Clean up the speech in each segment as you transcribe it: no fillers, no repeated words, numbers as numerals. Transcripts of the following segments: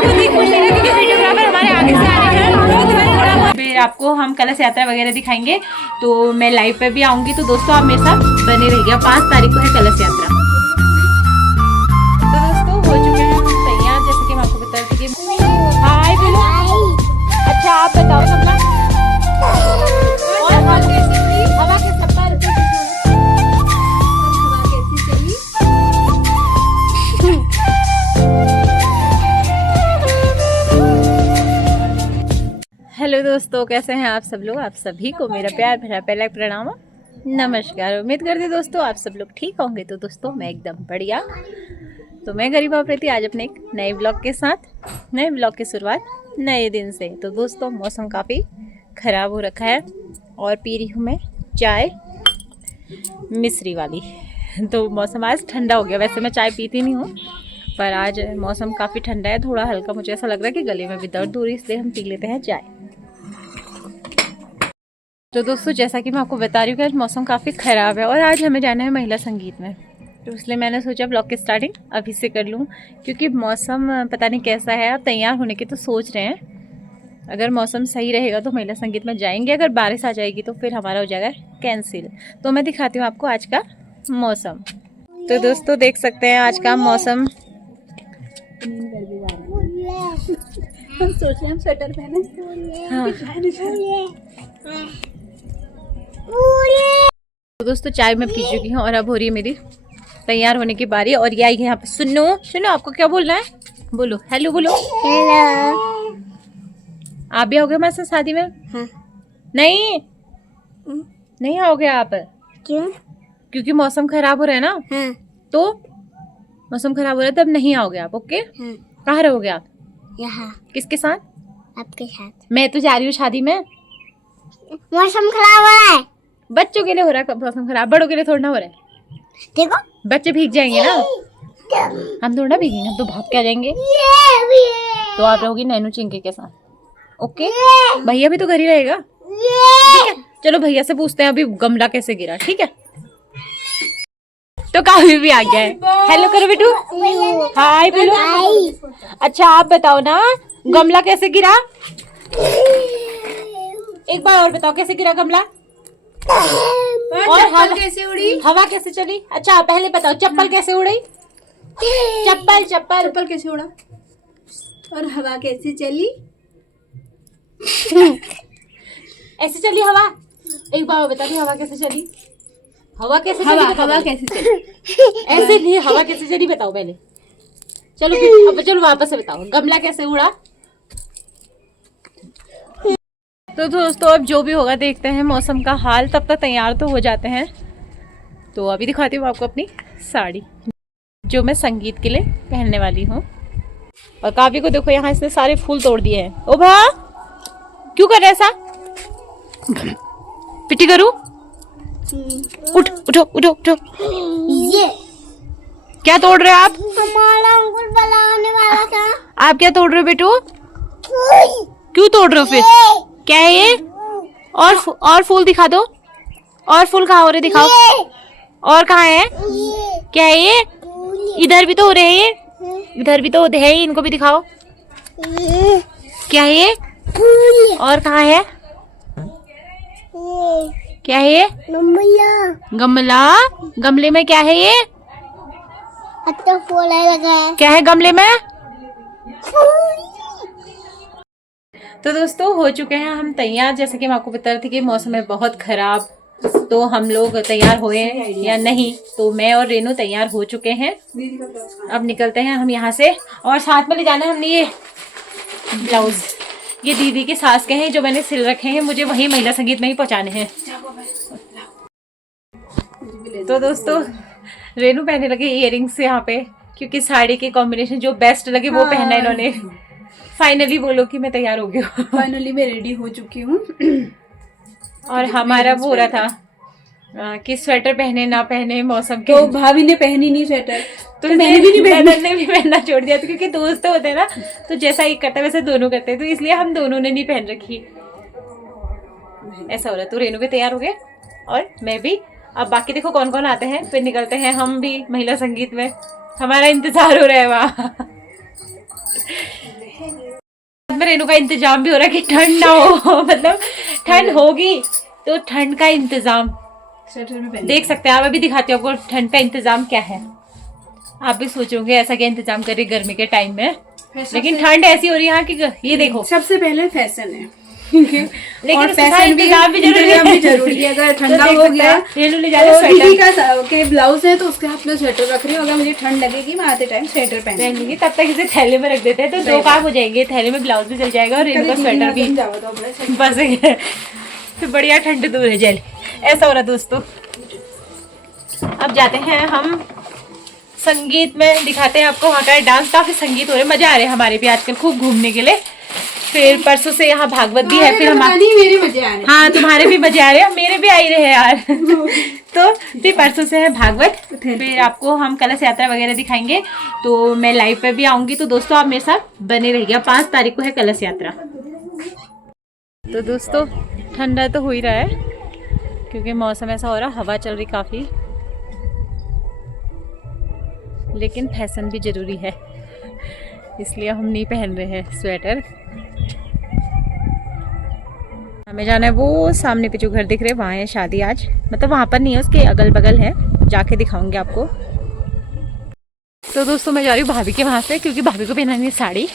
Videographer हमारे आगे से आ रहे हैं, फिर आपको हम कलश यात्रा वगैरह दिखाएंगे। तो मैं लाइव पे भी आऊंगी, तो दोस्तों आप मेरे साथ बने रहिएगा। 5 तारीख को है कलश यात्रा। तो दोस्तों हो चुके हैं हम तैयार, जैसे कि मैं आपको बता रही थी। हाय बोलो। अच्छा आप बताओ सबला। और हवा के सफर हेलो दोस्तों, कैसे हैं आप सब लोग। आप सभी को मेरा प्यार भरा पहला प्रणाम, नमस्कार। उम्मीद करते दोस्तों आप सब लोग ठीक होंगे। तो दोस्तों मैं एकदम बढ़िया। तो मैं गरिमा प्रीति आज अपने एक नए ब्लॉग के साथ, नए ब्लॉग की शुरुआत नए दिन से। तो दोस्तों मौसम काफ़ी ख़राब हो रखा है और पी रही हूँ मैं चाय मिश्री वाली। तो मौसम आज ठंडा हो गया। वैसे मैं चाय पीती नहीं हूँ, पर आज मौसम काफ़ी ठंडा है। थोड़ा हल्का मुझे ऐसा लग रहा है कि गले में भी दर्द हो रही है, इसलिए हम पी लेते हैं चाय। तो दोस्तों जैसा कि मैं आपको बता रही हूँ कि आज मौसम काफ़ी ख़राब है और आज हमें जाना है महिला संगीत में। तो इसलिए मैंने सोचा ब्लॉग की स्टार्टिंग अभी से कर लूँ, क्योंकि मौसम पता नहीं कैसा है। आप तैयार होने की तो सोच रहे हैं। अगर मौसम सही रहेगा तो महिला संगीत में जाएंगे, अगर बारिश आ जाएगी तो फिर हमारा हो जाएगा कैंसिल। तो मैं दिखाती हूँ आपको आज का मौसम। तो दोस्तों देख सकते हैं आज का मौसम। हम सोच रहे हैं हम स्वेटर पहने। हाँ। तो दोस्तों चाय मैं पी चुकी हूँ और अब हो रही है मेरी तैयार होने की बारी। और ये आई है यहाँ पे। सुनो सुनो, आपको क्या बोलना है? बोलो हेलो, बोलो हेलो। आप भी आओगे हमारे साथ शादी में? हाँ। नहीं नहीं आओगे आप? क्यों? क्योंकि मौसम खराब हो रहा है ना। हाँ। तो मौसम खराब हो रहा है तब नहीं आओगे आप। ओके। हाँ। कहाँ रहोगे आप? यहाँ। किसके साथ? आपके साथ। मैं तो जा रही हूँ शादी में। मौसम खराब हो रहा है। बच्चों के लिए हो रहा है मौसम खराब, बड़ों के लिए थोड़ा ना हो रहा है। देखो बच्चे भीग जाएंगे ना, हम थोड़ा भीगेंगे, हम तो भाग के आ जाएंगे। तो आप रहोगी नैनू चिंकी के साथ। ओके। भैया भी तो घर ही रहेगा। ठीक है, चलो भैया से पूछते हैं अभी गमला कैसे गिरा। ठीक है। तो काफी भी आ गया है। हेलो करो बेटू। हाय बोलो। अच्छा आप बताओ ना, गमला कैसे गिरा? एक बार और बताओ कैसे गिरा गमला? और हवा कैसे उड़ी? हवा कैसे चली? अच्छा पहले बताओ चप्पल कैसे उड़ी? चप्पल चप्पल चप्पल कैसे उड़ा और हवा कैसे चली? ऐसे चली हवा। एक बार और बता दी हवा कैसे चली? हवा कैसे चली? हवा कैसे चली? ऐसे नहीं, हवा कैसे चली बताओ पहले। चलो फिर अब चलो वापस से बताओ गमला कैसे उड़ा। तो दोस्तों अब जो भी होगा देखते हैं मौसम का हाल। तब तक तैयार तो हो जाते हैं। तो अभी दिखाती हूँ आपको अपनी साड़ी जो मैं संगीत के लिए पहनने वाली हूँ। और काव्य को देखो, यहाँ इसने सारे फूल तोड़ दिए हैं। ओ भा क्यों कर रहे ऐसा? पिटी करूँ? उठ उठो उठो उठो। ये क्या तोड़ रहे हो आप? हमारा अंकुर बनाने वाला था। आप क्या तोड़ रहे हो बेटू? क्यों तोड़ रहे हो फिर? क्या है ये? और फूल दिखा दो। और फूल कहाँ हो रहे दिखाओ। और कहाँ है? क्या है ये? इधर भी तो हो रहे हैं ये। इधर भी तो है, इनको भी दिखाओ। क्या है ये? और कहाँ है? क्या है ये? गमला। गमले में क्या है ये? अच्छा फूल लगा है। क्या है गमले में? तो दोस्तों हो चुके हैं हम तैयार। जैसे कि मैं आपको बता रही थी कि मौसम है बहुत खराब, तो हम लोग तैयार हुए या नहीं। तो मैं और रेनू तैयार हो चुके हैं। अब निकलते हैं हम यहाँ से। और साथ में ले जाना है हमने ये ब्लाउज, ये दीदी के सास के हैं जो मैंने सिल रखे हैं। मुझे वही महिला संगीत में ही पहुँचाने हैं। तो दोस्तों रेनू पहनने लगे इयररिंग्स यहाँ पे, क्योंकि साड़ी के कॉम्बिनेशन जो बेस्ट लगे वो पहना इन्होंने। फाइनली बोलो कि मैं तैयार हो गई हूँ। फाइनली मैं रेडी हो चुकी हूँ। और हमारा वो हो रहा था कि स्वेटर पहने ना पहने मौसम के। तो भाभी ने पहनी नहीं स्वेटर, तो मैंने भी नहीं पहना, ने भी पहनना छोड़ दिया था, क्योंकि दोस्त होते हैं ना, तो जैसा एक करता है वैसे दोनों करते हैं। तो इसलिए हम दोनों ने नहीं पहन रखी। ऐसा हो रहा है। तो रेनू भी तैयार हो गए और मैं भी। अब बाकी देखो कौन कौन आते हैं, फिर निकलते हैं हम भी महिला संगीत में। हमारा इंतजार हो रहा है वहाँ। में रेनू का इंतजाम भी हो रहा है कि ठंड ना हो, मतलब ठंड होगी तो ठंड का इंतजाम देख सकते हैं आप। अभी दिखाती हूँ आपको ठंड का इंतजाम क्या है। आप भी सोचोगे ऐसा क्या इंतजाम करे गर्मी के टाइम में, लेकिन ठंड ऐसी हो रही है यहाँ की। ये देखो सबसे पहले फैशन है लेकिन उसका इंतजाम भी जरूरी है। अगर ठंडा हो गया रेनू ले जा रहे हैं दीदी का के ब्लाउज है तो उसके हाथ में स्वेटर रख रही हूँ। अगर मुझे ठंड लगेगी मैं आते टाइम स्वेटर पहन लेंगे, तब तक इसे थैले में रख देते हैं तो दो काम हो जाएंगे, थैले में ब्लाउज भी चल जाएगा और रेनू का स्वेटर भी बस फिर बढ़िया ठंड दूर है जेल। ऐसा हो रहा दोस्तों। अब जाते हैं हम संगीत में, दिखाते हैं आपको वहाँ का डांस। काफी संगीत हो रहे, मजा आ रहे हैं हमारे भी आजकल खूब घूमने के लिए। फिर परसों से यहाँ भागवत भी है, फिर मेरे मजे आ रहे हैं। हाँ तुम्हारे भी मजे आ रहे हैं, मेरे भी आ ही रहे हैं यार। तो फिर परसों से है भागवत, फिर आपको हम कलश यात्रा वगैरह दिखाएंगे। तो मैं लाइव पे भी आऊंगी, तो दोस्तों आप मेरे साथ बने रहिएगा। 5 तारीख को है कलश यात्रा। तो दोस्तों ठंडा तो हो ही रहा है क्योंकि मौसम ऐसा हो रहा, हवा चल रही काफी, लेकिन फैशन भी जरूरी है इसलिए हम नहीं पहन रहे हैं स्वेटर। हमें जाना है वो सामने पे जो घर दिख रहे हैं, वहाँ है शादी आज, मतलब वहाँ पर नहीं है, उसके अगल बगल है, जाके दिखाऊंगी आपको। तो दोस्तों मैं जा रही हूँ भाभी के वहाँ से, क्योंकि भाभी को पहनानी है साड़ी।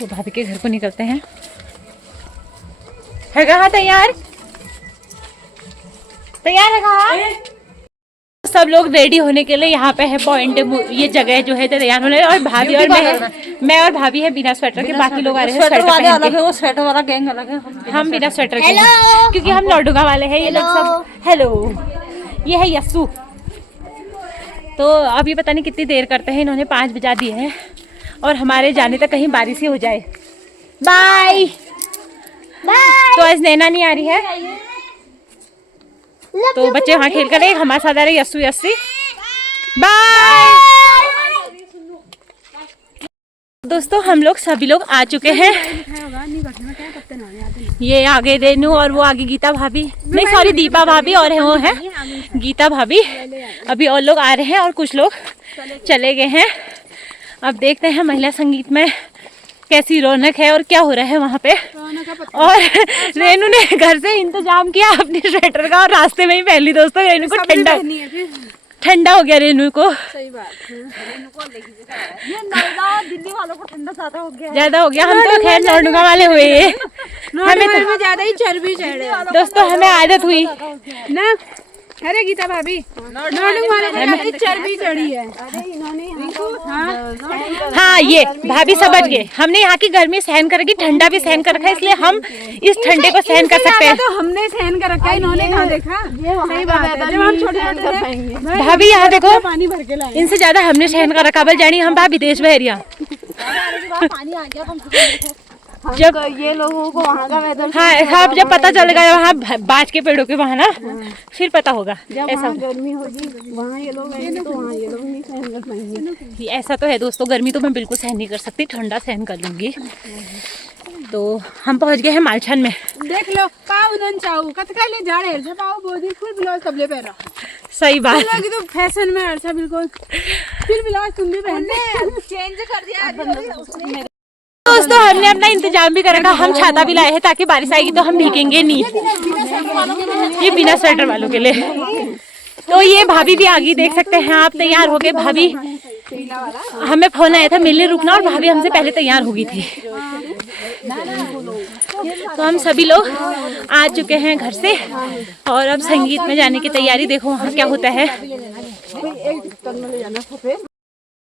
तो भाभी के घर को निकलते हैं। है कहाँ तैयार? तैयार है कहाँ? सब लोग रेडी होने के लिए यहाँ पे है पॉइंट, ये जगह जो है तैयार होने। और भाभी और मैं और भाभी है बिना स्वेटर के, बाकी लोग आ रहे हैं स्वेटर वाले अलग है, वो स्वेटर वाला गैंग अलग है, हम बिना स्वेटर के क्योंकि हम लौडुगा वाले हैं। ये लोग सब हेलो, ये है यस्सू। तो अभी पता नहीं कितनी देर करते हैं, इन्होंने 5 बजा दिए हैं और हमारे जाने तक कहीं बारिश ही हो जाए। Bye bye. तो आज नैना नहीं आ रही है, तो बच्चे वहाँ खेल कर रहे, हमारे साथ आ रहे यस्सू यस्सी। बाय। दोस्तों हम लोग सभी लोग आ चुके हैं। ये आगे रेनू और वो आगे गीता भाभी, नहीं सॉरी दीपा भाभी, और वो है गीता भाभी। अभी और लोग आ रहे हैं और कुछ लोग चले गए हैं। अब देखते हैं महिला संगीत में कैसी रौनक है और क्या हो रहा है वहाँ पे। और रेनू ने घर से इंतजाम किया अपनी स्वेटर का और रास्ते में ही पहन ली। दोस्तों रेनू को ठंडा हो गया, रेनू को सही बात। ये दिल्ली वालों को ठंडा ज्यादा हो गया। हम तो खैर लौडुगा वाले हुए, हमें तो ज्यादा ही चर्बी चढ़ है दोस्तों, हमें आदत हुई ना। अरे गीता भाभी चर्बी चढ़ी है। हाँ ये भाभी समझ गए, हमने यहाँ की गर्मी सहन कर रखी, ठंडा भी सहन कर रखा है, इसलिए हम इस ठंडे को सहन कर सकते हैं। तो हमने सहन कर रखा है, इन्होंने कहाँ देखा। सही बात है, जब हम छोटे भाभी यहाँ देखो पानी भर के लाए, इनसे ज्यादा हमने सहन कर रखा। बल जानी हम भाभी देश बहरिया पानी आ गया जब ये लोगों को वहाँ का वेदर। हाँ जब पता चलेगा वहाँ बाज के पेड़ों के वहाँ ना, फिर पता होगा। ऐसा गर्मी होगी वहाँ ये लोग आएंगे तो वहाँ ये लोग नहीं सहन कर पाएंगे। ऐसा तो है दोस्तों, गर्मी तो मैं बिल्कुल सहन नहीं कर सकती, ठंडा सहन कर लूंगी। तो हम पहुँच गए हैं मालछन में। देख लो पाव नन चाऊ कतका ले जा रहे हैं, पाव बोदी फुल ब्लाउज कबले पहना। सही बात, तो फैशन में अच्छा बिल्कुल, फिर ब्लाउज तुम भी पहनने चेंज कर दिया। दोस्तों हमने अपना इंतजाम भी कर रखा, हम छाता भी लाए हैं ताकि बारिश आएगी तो हम भीगेंगे नहीं। ये बिना स्वेटर वालों के लिए। तो ये भाभी भी आ गई, देख सकते हैं आप, तैयार हो गए भाभी। हमें फोन आया था मिलने रुकना और भाभी हमसे पहले तैयार हो गई थी। तो हम सभी लोग आ चुके हैं घर से और अब संगीत में जाने की तैयारी। देखो वहाँ क्या होता है।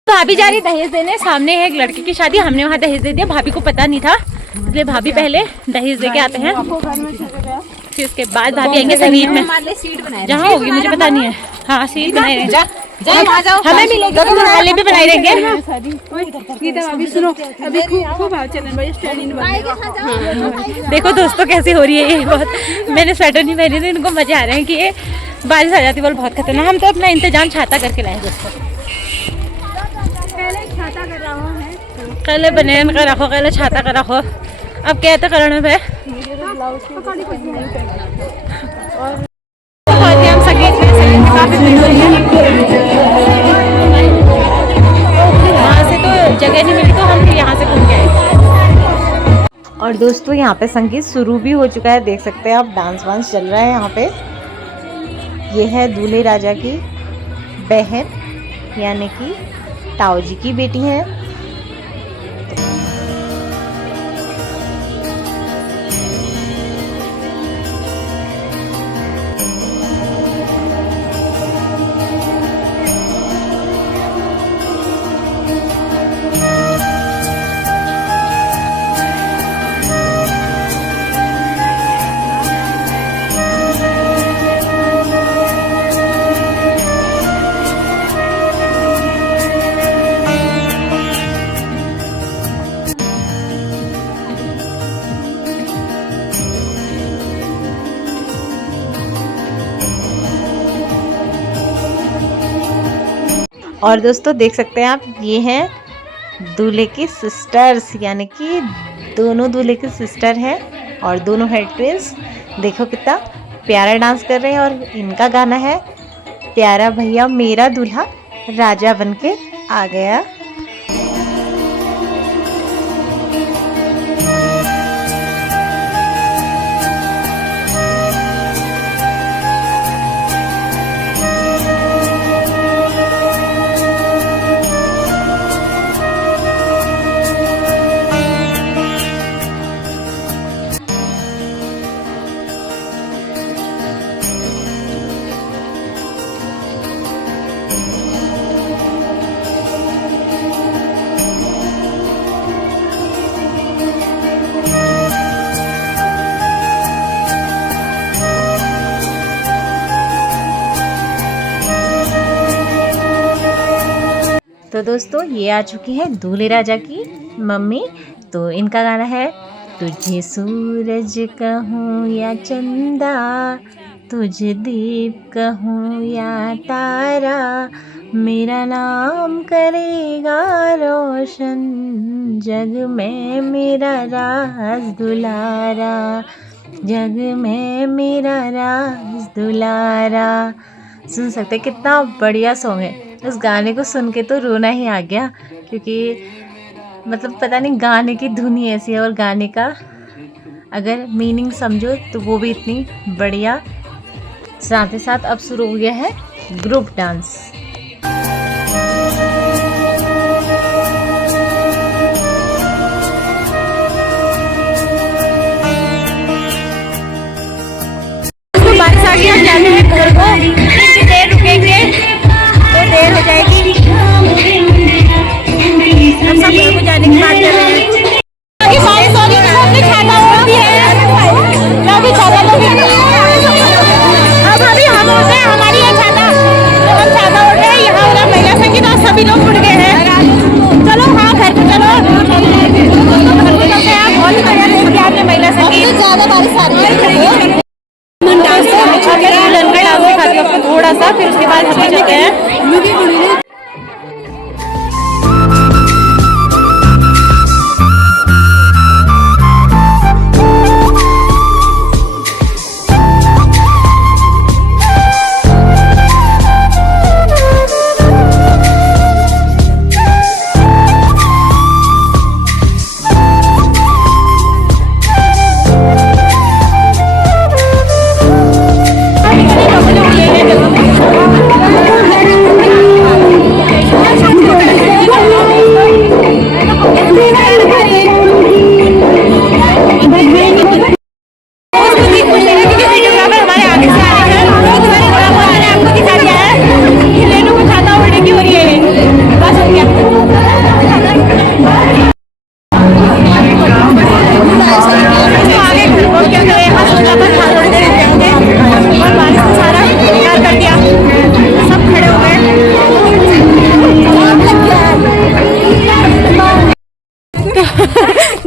तो भाभी जा रही दहेज देने, सामने है एक लड़के की शादी, हमने वहाँ दहेज दे दिया, भाभी को पता नहीं था, इसलिए भाभी पहले दहेज दे के आते हैं, फिर उसके बाद भाभी आएंगे संगीत में। जहाँ होगी मुझे पता नहीं है। हाँ सीट बनाए रहेंगे, हमें मिलेगा तो हाले भी बनाए रहेंगे। देखो दोस्तों कैसी हो रही है ये, बहुत मैंने स्वेटर नहीं पहनी थी, इनको मजे आ रहे हैं कि ये बारिश आ जाती है, बहुत खतरनाक। हम तो अपना इंतजाम छाता करके लाए दोस्तों। कल बनेन का रखो, कल छाता का रखो, अब क्या तो करना है। हम संगीत में काफी वहाँ से तो जगह नहीं मिली तो हम फिर यहाँ से घूम के आए। और दोस्तों यहाँ पे संगीत शुरू भी हो चुका है, देख सकते हैं आप, डांस वांस चल रहा है यहाँ पे। ये है दूल्हे राजा की बहन यानी कि ताऊ जी की बेटी है। और दोस्तों देख सकते हैं आप, ये हैं दूल्हे की सिस्टर्स, यानी कि दोनों दूल्हे की सिस्टर हैं और दोनों हेड ट्विंस। देखो कितना प्यारा डांस कर रहे हैं। और इनका गाना है प्यारा भैया मेरा दूल्हा राजा बनके आ गया। तो दोस्तों ये आ चुकी है दूल्हे राजा की मम्मी। तो इनका गाना है तुझे सूरज कहूँ या चंदा, तुझे दीप कहूँ या तारा, मेरा नाम करेगा रोशन, जग में मेरा राज दुलारा, जग में मेरा राज दुलारा। सुन सकते कितना बढ़िया सॉन्ग है। उस गाने को सुन के तो रोना ही आ गया, क्योंकि मतलब पता नहीं गाने की धुन ही ऐसी है और गाने का अगर मीनिंग समझो तो वो भी इतनी बढ़िया। साथ ही साथ अब शुरू हो गया है ग्रुप डांस। बारिश आ गई, हम जाते हैं घर को, कितनी देर रुकेंगे तो देर हो जाएगी। हम सब घर को जाने की बात कर रहे हैं। अब अभी हम होते हैं, हमारी ये छाता, तो हम छाता उड़ रहे हैं। यहाँ हो रहा महिला संगीत और सभी लोग उड़ गए हैं। चलो हाँ घर को चलो, बहुत बढ़िया देख के महिला संगीत। ज्यादा बारिश आ रही है, डांस दिखाती हूँ आपको थोड़ा सा, फिर उसके बाद हम चलते हैं।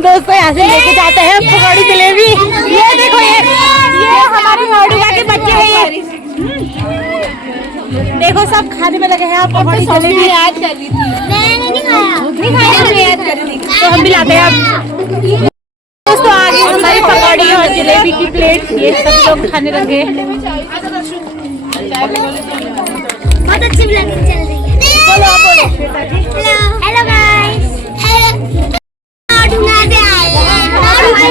दोस्तों यहाँ से लेके जाते हैं पकौड़ी जलेबी। ये देखो ये हमारे नौडुआ के बच्चे हैं। ये देखो सब खाने में लगे हैं। आप पकौड़ी जलेबी याद कर रही थी, मैंने नहीं खाया याद कर रही थी, तो हम भी लाते हैं अब। दोस्तों आ गई हमारी पकौड़ी और जलेबी की प्लेट। ये सब लोग खाने लगे। बहुत अच्छी ब्लॉगिंग चल रही है। Hello guys.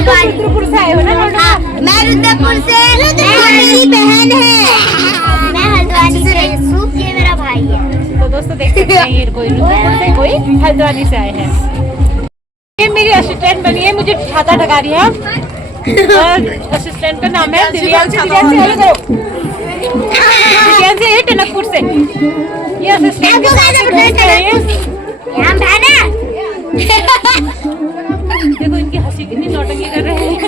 रुद्रपुर से आए हो ना? हाँ, मैं रुद्रपुर से, ये मेरी बहन है। मैं हल्द्वानी से, ये मेरा भाई है। तो दोस्तों देख सकते हैं, ये कोई रुद्रपुर से, कोई हल्द्वानी से आए हैं। ये मेरी असिस्टेंट बनी है, मुझे छाता ढका रही है। और असिस्टेंट का नाम है दिव्यांशी। दिव्यांशी है टनकपुर से। ये असिस्टेंट देखो इनकी हंसी कितनी नौटंकी कर रहे हैं।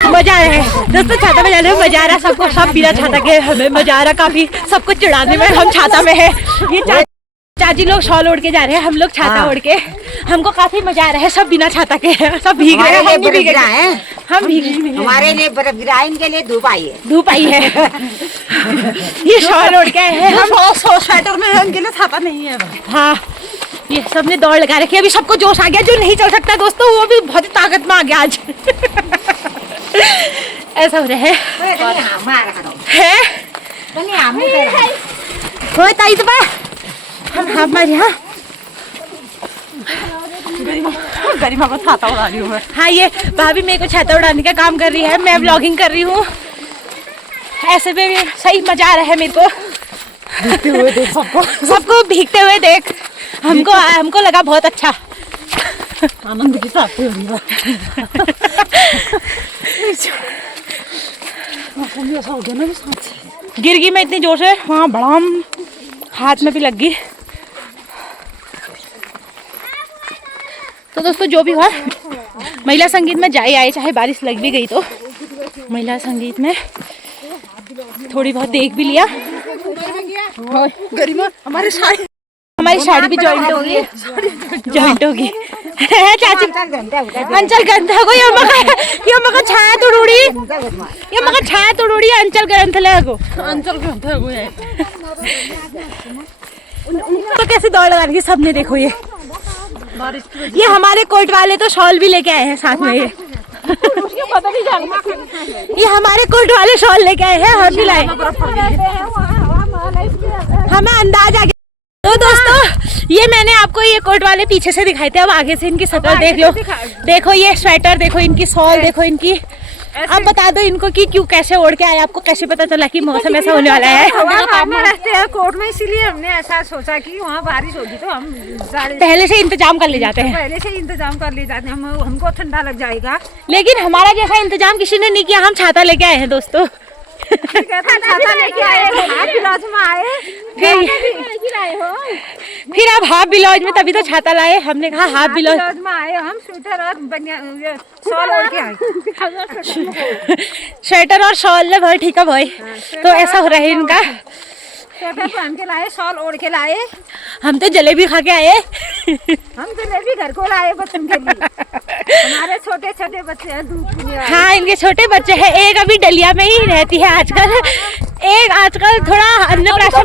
मजा आ रहा है दोस्तों, छाता बजाने में मजा आ रहा है सबको। सब बिना छाता के हमें मजा आ रहा, काफी सबको चिढ़ाने में। हम छाता में है, ये चाची लोग शॉल ओढ़ के जा रहे हैं, हम लोग छाता ओढ़ के। हमको काफी मजा आ रहा है, सब बिना छाता के हैं, सब भीग रहे हैं। हम नहीं भीग रहे हैं, हम भीग रहे हैं। हमारे लिए बर्फ गिरा, इनके लिए धूप आई है। धूप आई है। ये शॉल ओढ़ के आए हैं हम। स्वेटर में है, इनके लिए छाता नहीं है। हाँ, ये सबने दौड़ लगा रखी है। अभी सबको जोश आ गया, जो नहीं चल सकता दोस्तों वो भी बहुत ताकत में आ गया आज। ऐसा हो रहा है। कोई ताई तो हम हमारे यहाँ गरिमा को छाता उड़ा रही हूँ मैं। हाँ, ये भाभी मेरे को छाता उड़ाने का काम कर रही है, मैं व्लॉगिंग कर रही हूँ। ऐसे में भी सही मजा आ रहा है मेरे को, भीगते हुए देख सबको भीगते हुए देख। हमको लगा बहुत अच्छा। आनंद की साथ हो रही है। ऐसा हो गया ना, गिर गई मैं इतनी जोर से, हाँ बड़ाम हाथ में भी लग गई। तो दोस्तों जो भी हुआ, महिला संगीत में जाए आए, चाहे बारिश लग भी गई तो महिला संगीत में थोड़ी बहुत देख भी लिया। गरिमा हमारी साड़ी भी ज्वाइंट होगी, ज्वाइंट होगी। चाची अंचल ग्रंथ को ये मका छाया तोड़ूड़ी, ये मका छाया तोड़ूड़ी अंचल ग्रंथ लगो, अंचल ग्रंथ है वो है। तो कैसे दौड़ लगा रही है सबने, देखो ये हमारे कोर्ट वाले तो शॉल भी लेके आए हैं साथ में। ये हमारे कोर्ट वाले शॉल लेके आए हैं, हम भी लाए। हमें अंदाज आ गया। तो दोस्तों ये मैंने आपको ये कोट वाले पीछे से दिखाए थे, अब आगे से इनकी शक्ल देख लो। देखो ये स्वेटर, देखो इनकी शॉल, देखो इनकी। अब बता दो इनको कि क्यों कैसे ओढ़ के आए, आपको कैसे पता चला कि मौसम ऐसा होने वाला है। रहते हैं कोर्ट में, इसीलिए हमने ऐसा सोचा कि वहाँ बारिश होगी तो हम पहले से इंतजाम कर ले जाते हैं। पहले से इंतजाम कर ले जाते हैं, हमको ठंडा लग जाएगा। लेकिन हमारा जैसा इंतजाम किसी ने नहीं किया, हम छाता लेके आए हैं दोस्तों। छाता लेके आए, हाफ में आए, फिर आप हाफ ब्लाउज में, तभी तो छाता लाए। हमने कहा हाफ ब्लाउज में आए, हम स्वेटर और शॉल ओढ़ के आए। स्वेटर और शॉल ले भाई, ठीक है भाई। तो ऐसा हो रहा है इनका। स्वेटर पहन के लाए, शॉल ओढ़ के लाए। हम तो जलेबी खा के आए। हम जलेबी घर को लाए बच्चों के लिए। हमारे छोटे छोटे बच्चे हैं, दूध पीने वाले। हाँ, इनके छोटे बच्चे हैं। एक अभी डलिया में ही रहती है आजकल, एक आजकल थोड़ा अन्नप्राशन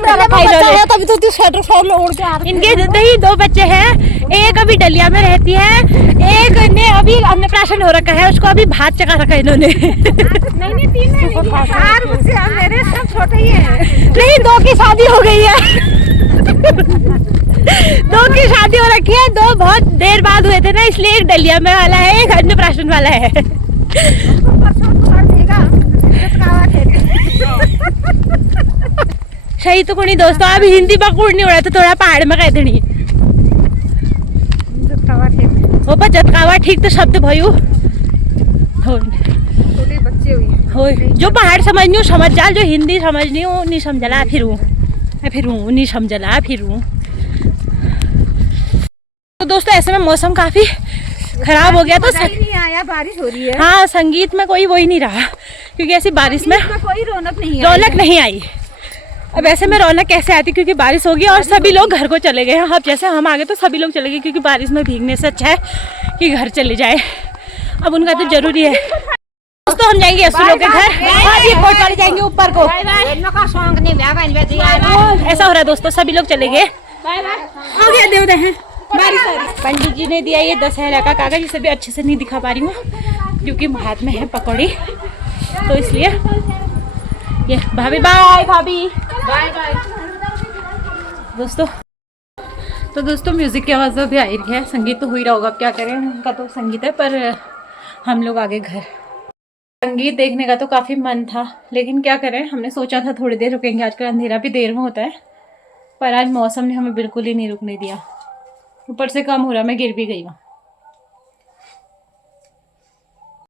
तभी तो स्वेटर शॉल ओढ़ के आ रहे। इनके नहीं 2 बच्चे हैं, एक अभी डलिया में रहती है, एक ने अभी अन्नप्राशन हो रखा है, उसको अभी भात चखा रखा है इन्होंने। नहीं 3 महीने 4 बच्चे हैं मेरे, सब छोटे ही हैं। नहीं, 2 की शादी हो गई है। 2 की शादी हो रखी है, 2 बहुत देर बाद हुए थे ना, इसलिए एक डलिया में वाला है, एक अन्नप्राशन वाला है। सही तो कोनी दोस्तों, अब हिंदी पकड़ नहीं उड़ा तो थोड़ा पहाड़ में कह देनी वो पर जतकावा ठीक तो शब्द भयो छोटे बच्चे हो। जो पहाड़ समझनी हो समझ जा, जो हिंदी समझनी हो नहीं समझला फिर नहीं समझला फिर। तो दोस्तों ऐसे में मौसम काफी खराब हो गया, तो नहीं आया, बारिश हो रही है। हाँ, संगीत में कोई वो ही नहीं रहा, क्योंकि ऐसी बारिश में कोई रौनक नहीं आई। अब ऐसे में रौनक कैसे आती, क्योंकि बारिश होगी और सभी लोग घर को चले गए हैं। अब जैसे हम आ गए तो सभी लोग चले गए, क्योंकि बारिश में भीगने से अच्छा है कि घर चले जाए। अब उनका तो जरूरी है। दोस्तों हम जाएंगे असू लोग के घर, और ये कोट वाले जाएंगे ऊपर को। ऐसा हो रहा है दोस्तों, सभी लोग चले गए। पंडित जी ने दिया ये दशहरा का कागज, इसे भी अच्छे से नहीं दिखा पा रही हूँ क्योंकि हाथ में है पकौड़ी, तो इसलिए ये भाभी बाय, भाभी बाय बाय। दोस्तों तो दोस्तों म्यूज़िक की आवाज़ अभी आ रही है, संगीत तो हो ही रहा होगा, अब क्या करें, उनका तो संगीत है, पर हम लोग आगे घर। संगीत देखने का तो काफ़ी मन था, लेकिन क्या करें, हमने सोचा था थोड़ी देर रुकेंगे, आजकल अंधेरा भी देर में होता है, पर आज मौसम ने हमें बिल्कुल ही नहीं रुकने दिया। ऊपर से कम हो रहा, मैं गिर भी गई हूँ।